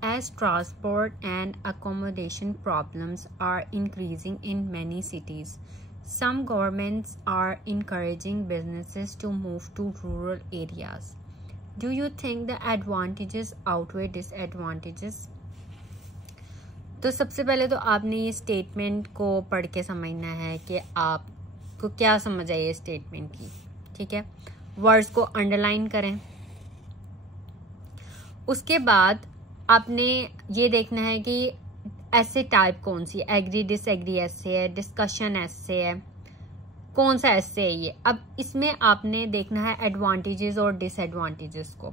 As transport and accommodation problems are increasing in many cities, some governments are encouraging businesses to move to rural areas. Do you think the advantages outweigh disadvantages? तो सबसे पहले तो आपने ये statement को पढ़ के समझना है कि आपको क्या समझ आई है स्टेटमेंट की, ठीक है। वर्ड्स को अंडरलाइन करें। उसके बाद आपने ये देखना है कि ऐसे टाइप कौन सी, एग्री डिसएग्री ऐसे है, डिस्कशन ऐसे है, कौन सा ऐसे है ये। अब इसमें आपने देखना है एडवांटेजेस और डिसएडवांटेजेस को।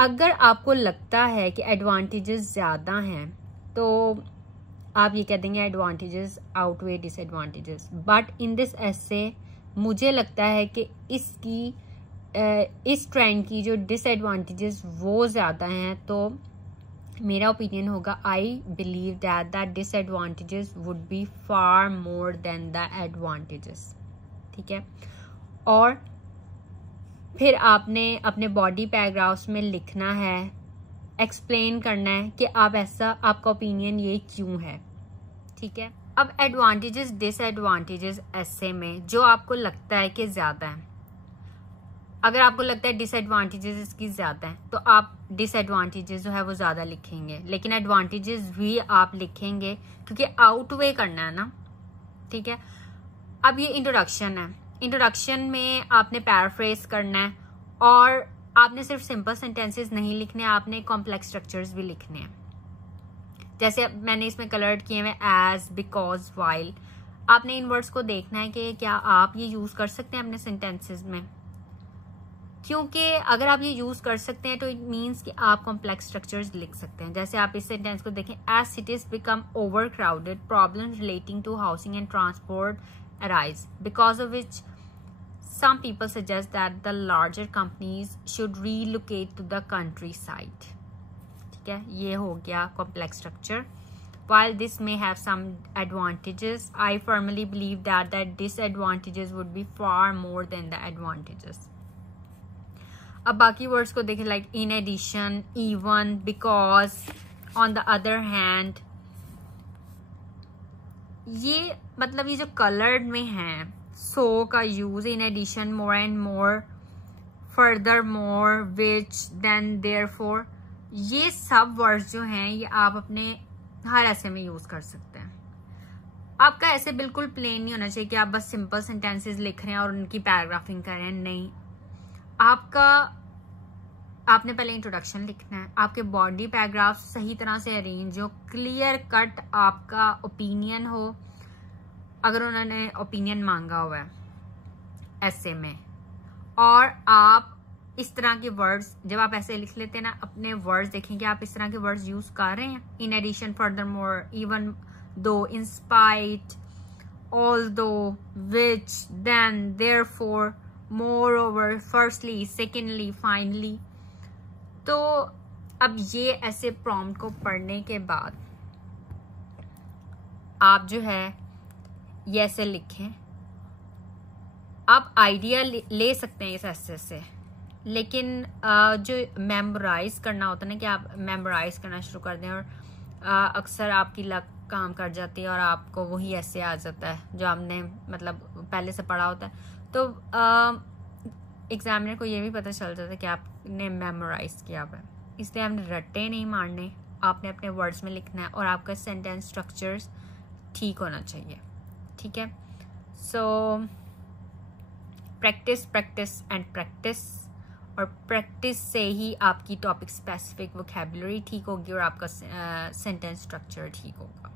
अगर आपको लगता है कि एडवांटेजेस ज़्यादा हैं तो आप ये कह देंगे advantages outweigh disadvantages. But in this एसे मुझे लगता है कि इस ट्रेंड की जो डिसएडवांटेजेस वो ज़्यादा हैं, तो मेरा ओपिनियन होगा I believe that the disadvantages would be far more than the advantages, ठीक है। और फिर आपने अपने बॉडी पैराग्राफ्स में लिखना है, एक्सप्लेन करना है कि आप ऐसा, आपका ओपिनियन ये क्यों है, ठीक है। अब एडवांटेजेस डिसएडवांटेजेस ऐसे में जो आपको लगता है कि ज़्यादा है, अगर आपको लगता है डिसएडवांटेजेस इसकी ज़्यादा है तो आप डिसएडवांटेजेस जो है वो ज़्यादा लिखेंगे, लेकिन एडवांटेजेस भी आप लिखेंगे क्योंकि आउटवे करना है ना, ठीक है। अब ये इंट्रोडक्शन है, इंट्रोडक्शन में आपने पैराफ्रेज करना है और आपने सिर्फ सिंपल सेंटेंसेस नहीं लिखने, आपने कॉम्प्लेक्स स्ट्रक्चर्स भी लिखने हैं। जैसे मैंने इसमें कलर्ड किए हुए एज, बिकॉज, वाइल। आपने इन वर्ड्स को देखना है कि क्या आप ये यूज कर सकते हैं अपने सेंटेंसेस में, क्योंकि अगर आप ये यूज कर सकते हैं तो इट मीन्स कि आप कॉम्प्लेक्स स्ट्रक्चर्स लिख सकते हैं। जैसे आप इस सेंटेंस को देखें, as cities become overcrowded, problems relating to housing and transport arise, because of which some people suggest that the larger companies should relocate to the countryside, ठीक है। ये हो गया complex structure. While this may have some advantages, I firmly believe that the disadvantages would be far more than the advantages. अब बाकी words को देखें, like in addition, even, because, on the other hand। ये मतलब ये जो coloured में है, सो का use, in addition, more and more, furthermore, which, then, therefore, ये सब वर्ड्स जो हैं ये आप अपने हर ऐसे में यूज कर सकते हैं। आपका ऐसे बिल्कुल प्लेन नहीं होना चाहिए कि आप बस सिंपल सेंटेंसेस लिख रहे हैं और उनकी पैराग्राफिंग कर रहे हैं, नहीं। आपने पहले इंट्रोडक्शन लिखना है, आपके बॉडी पैराग्राफ सही तरह से अरेंज हो, क्लियर कट आपका ओपिनियन हो, अगर उन्होंने ओपिनियन मांगा हुआ है ऐसे में। और आप इस तरह के वर्ड्स, जब आप ऐसे लिख लेते हैं ना, अपने वर्ड्स देखें कि आप इस तरह के वर्ड्स यूज कर रहे हैं। In addition, furthermore, even though, in spite, although, which, then, therefore, moreover, firstly, secondly, finally. तो अब ये ऐसे प्रॉम्प्ट को पढ़ने के बाद आप जो है ये ऐसे लिखें। आप आइडिया ले सकते हैं इस ऐसे से, लेकिन जो मेमोराइज करना होता है ना, कि आप मेमोराइज करना शुरू कर दें और अक्सर आपकी लक काम कर जाती है और आपको वही ऐसे आ जाता है जो आपने मतलब पहले से पढ़ा होता है। तो एग्जामिनर को ये भी पता चल जाता है कि आपने मेमोराइज किया हुआ है, इसलिए आपने रट्टे नहीं मारने, आपने अपने वर्ड्स में लिखना है और आपका सेंटेंस स्ट्रक्चर्स ठीक होना चाहिए, ठीक है। So practice, practice and practice, और प्रैक्टिस से ही आपकी टॉपिक स्पेसिफिक वोकैबुलरी ठीक होगी और आपका सेंटेंस स्ट्रक्चर ठीक होगा।